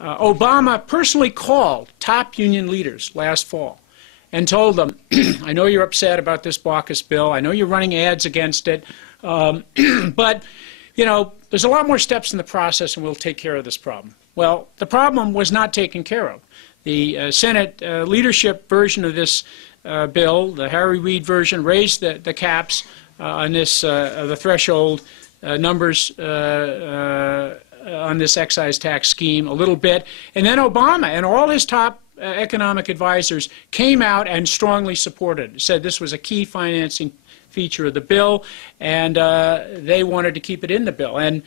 Obama personally called top union leaders last fall and told them, I know you're upset about this Baucus bill. I know you're running ads against it. But, you know, there's a lot more steps in the process, and we'll take care of this problem. Well, the problem was not taken care of. The Senate leadership version of this bill, the Harry Reid version, raised the caps on this, the threshold numbers on this excise tax scheme a little bit. And then Obama and all his top economic advisors came out and strongly supported it, said this was a key financing feature of the bill, and they wanted to keep it in the bill. And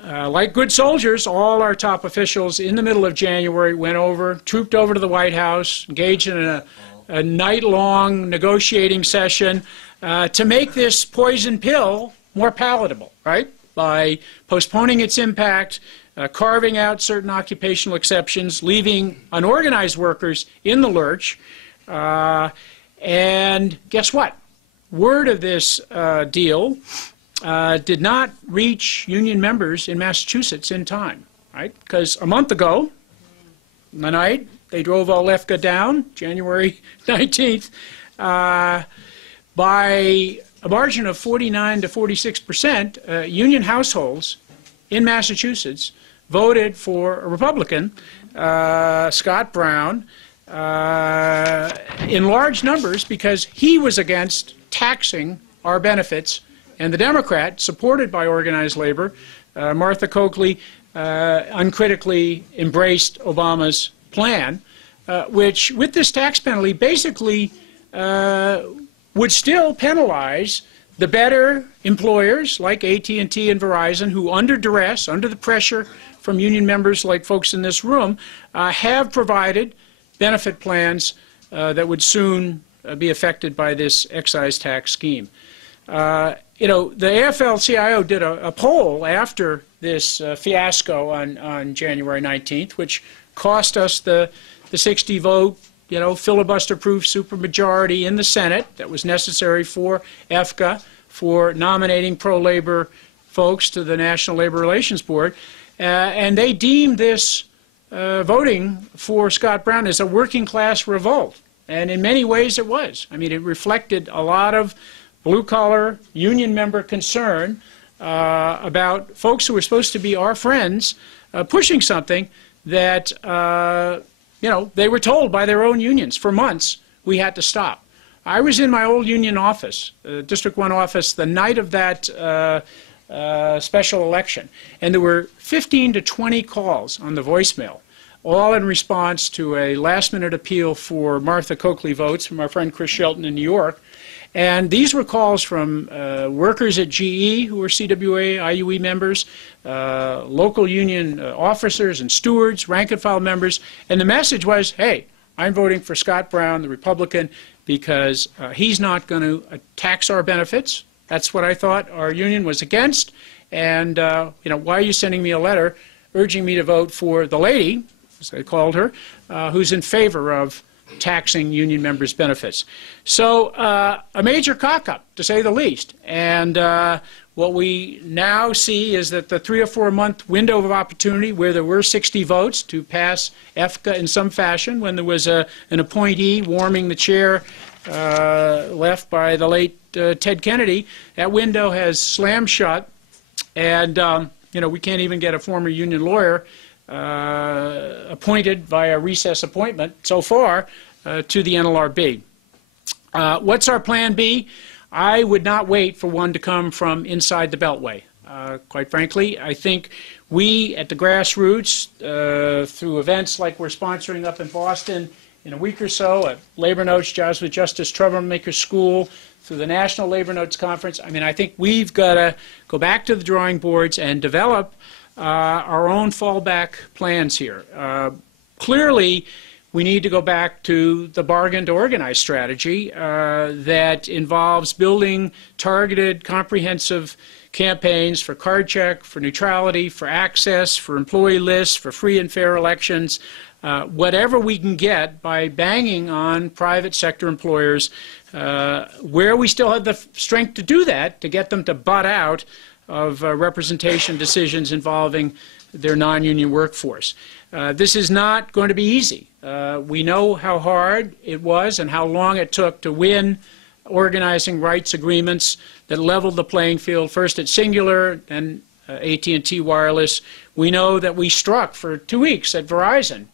like good soldiers, all our top officials in the middle of January went over, trooped over to the White House, engaged in a night-long negotiating session to make this poison pill more palatable, right? By postponing its impact, carving out certain occupational exceptions, leaving unorganized workers in the lurch. And guess what? Word of this deal did not reach union members in Massachusetts in time, right? Because a month ago, the night they drove Olefka down, January 19th, by a margin of 49 to 46%, union households in Massachusetts voted for a Republican, Scott Brown, in large numbers because he was against taxing our benefits. And the Democrat, supported by organized labor, Martha Coakley, uncritically embraced Obama's plan, which, with this tax penalty, basically would still penalize the better employers like AT&T and Verizon, who under duress, under the pressure from union members like folks in this room, have provided benefit plans that would soon be affected by this excise tax scheme. You know, the AFL-CIO did a poll after this fiasco on January 19th, which cost us the 60-vote, you know, filibuster-proof supermajority in the Senate that was necessary for EFCA, for nominating pro-labor folks to the National Labor Relations Board. And they deemed this voting for Scott Brown as a working-class revolt. And in many ways it was. I mean, it reflected a lot of blue-collar union member concern about folks who were supposed to be our friends pushing something that, you know, they were told by their own unions for months we had to stop. I was in my old union office, District 1 office, the night of that special election, and there were 15 to 20 calls on the voicemail, all in response to a last-minute appeal for Martha Coakley votes from our friend Chris Shelton in New York. And these were calls from workers at GE who were CWA, IUE members, local union officers and stewards, rank-and-file members. And the message was, hey, I'm voting for Scott Brown, the Republican, because he's not going to tax our benefits. That's what I thought our union was against. And, you know, why are you sending me a letter urging me to vote for the lady, as they called her, who's in favor of taxing union members' benefits? So a major cock-up, to say the least. And what we now see is that the 3 or 4 month window of opportunity where there were 60 votes to pass EFCA in some fashion, when there was an appointee warming the chair left by the late Ted Kennedy, that window has slammed shut. And, you know, we can't even get a former union lawyer appointed via recess appointment so far to the NLRB. What's our plan B? I would not wait for one to come from inside the Beltway. Quite frankly, I think we at the grassroots, through events like we're sponsoring up in Boston in a week or so, at Labor Notes, Jobs with Justice Troublemaker School, through the National Labor Notes Conference, I mean, I think we've got to go back to the drawing boards and develop our own fallback plans here. Clearly, we need to go back to the bargain to organize strategy that involves building targeted, comprehensive campaigns for card check, for neutrality, for access, for employee lists, for free and fair elections, whatever we can get by banging on private sector employers where we still have the strength to do that, to get them to butt out of representation decisions involving their non-union workforce. This is not going to be easy. We know how hard it was and how long it took to win organizing rights agreements that leveled the playing field, first at Singular, then AT&T Wireless. We know that we struck for 2 weeks at Verizon,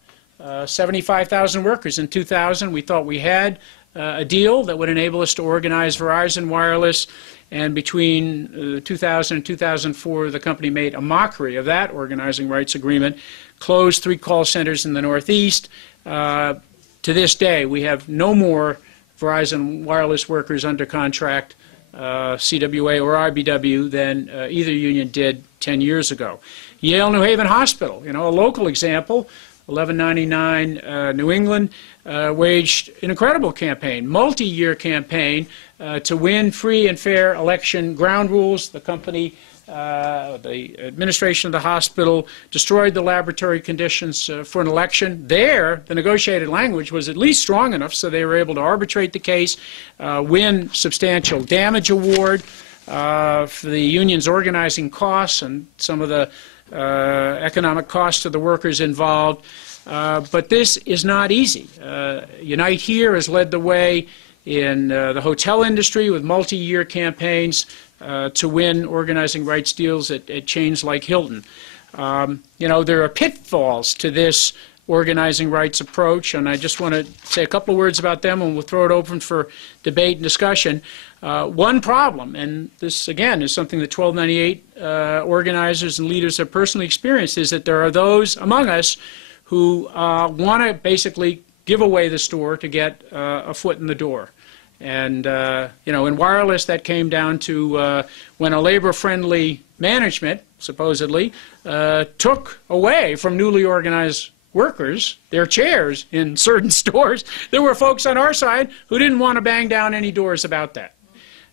75,000 workers in 2000. We thought we had a deal that would enable us to organize Verizon Wireless, and between 2000 and 2004, the company made a mockery of that organizing rights agreement, closed 3 call centers in the Northeast. To this day, we have no more Verizon Wireless workers under contract, CWA or IBW, than either union did 10 years ago. Yale New Haven Hospital, a local example, 1199 New England, waged an incredible campaign, multi-year campaign, to win free and fair election ground rules. The company, the administration of the hospital, destroyed the laboratory conditions for an election. There, the negotiated language was at least strong enough so they were able to arbitrate the case, win substantial damage award for the union's organizing costs and some of the economic costs to the workers involved. But this is not easy. Unite Here has led the way in the hotel industry with multi-year campaigns to win organizing rights deals at chains like Hilton. There are pitfalls to this organizing rights approach, and I just want to say a couple of words about them, and we'll throw it open for debate and discussion. One problem, and this again is something that 1298 organizers and leaders have personally experienced, is that there are those among us who want to basically give away the store to get a foot in the door. And, in wireless, that came down to when a labor-friendly management, supposedly, took away from newly organized workers their chairs in certain stores. There were folks on our side who didn't want to bang down any doors about that.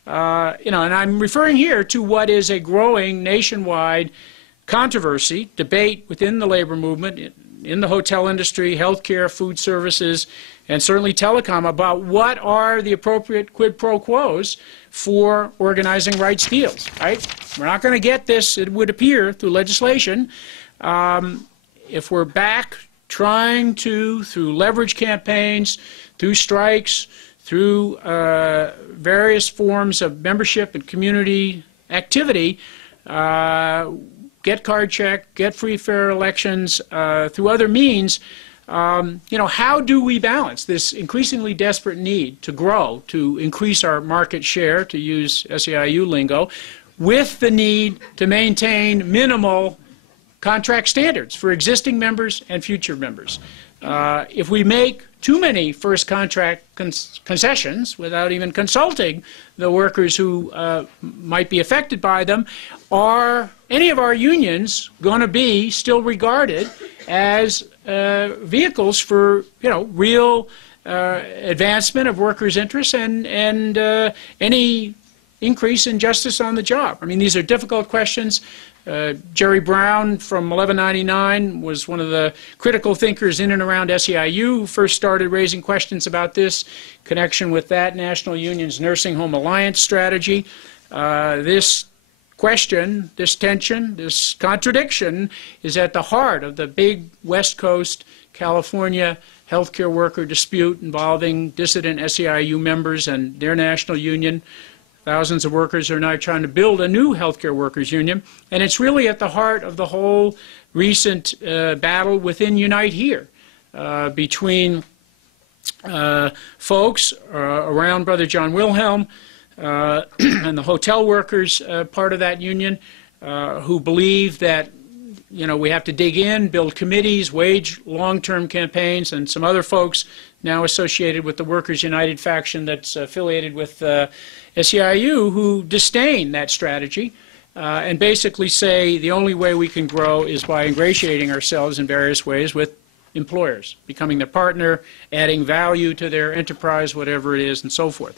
And I'm referring here to what is a growing nationwide controversy, debate within the labor movement, in the hotel industry, healthcare, food services, and certainly telecom, about what are the appropriate quid pro quos for organizing rights deals, right? We're not going to get this, it would appear, through legislation. If we're back trying to, through leverage campaigns, through strikes, through various forms of membership and community activity, get card check, get free fair elections, through other means, how do we balance this increasingly desperate need to grow, to increase our market share, to use SEIU lingo, with the need to maintain minimal contract standards for existing members and future members? If we make too many first contract concessions without even consulting the workers who might be affected by them, are any of our unions going to be still regarded as vehicles for real advancement of workers' interests and any increase in justice on the job? I mean, these are difficult questions. Jerry Brown from 1199 was one of the critical thinkers in and around SEIU who first started raising questions about this connection with that National Union's Nursing Home Alliance strategy. This question, this tension, this contradiction is at the heart of the big West Coast California healthcare worker dispute involving dissident SEIU members and their national union. Thousands of workers are now trying to build a new healthcare workers union, and it's really at the heart of the whole recent battle within Unite Here between folks around Brother John Wilhelm and the hotel workers part of that union who believe that we have to dig in, build committees, wage long-term campaigns, and some other folks now associated with the Workers United faction that's affiliated with SEIU who disdain that strategy and basically say the only way we can grow is by ingratiating ourselves in various ways with employers, becoming their partner, adding value to their enterprise, whatever it is, and so forth.